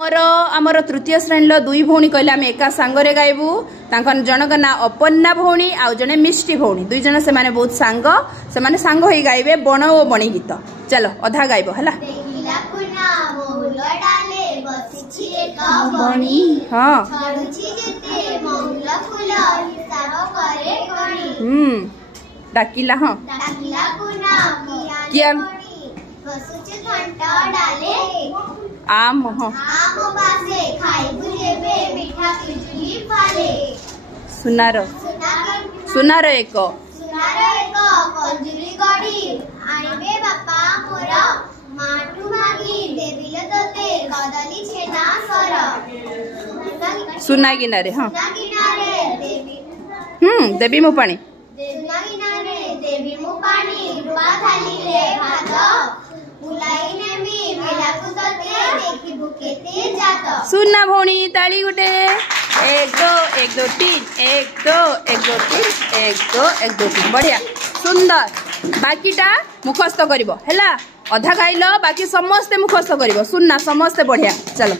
आमर तृतीय श्रेणी दुई भौणी कहले आम एका सांगरे गाइबू जनक ना अपन्ना भौणी आउ जने मिष्टी भौणी दुई जन से माने बहुत सांग से माने सांग होई गाइबे बण ओ बणी गीत। चलो अधा गाइबो हला। हाँ डाकिला हाँ किया आम हाँ सुनार सुनार एक सुना गिनारे हाँ देवी मु पानी सुना भौणी ताली गुटे एक दो तीन एक दो तीन एक दो तीन बढ़िया सुंदर। बाकीटा मुखस्त करिवो हैला अधा खाइल बाकी समस्ते मुखस्त करिवो सुनना समस्ते बढ़िया। चलो।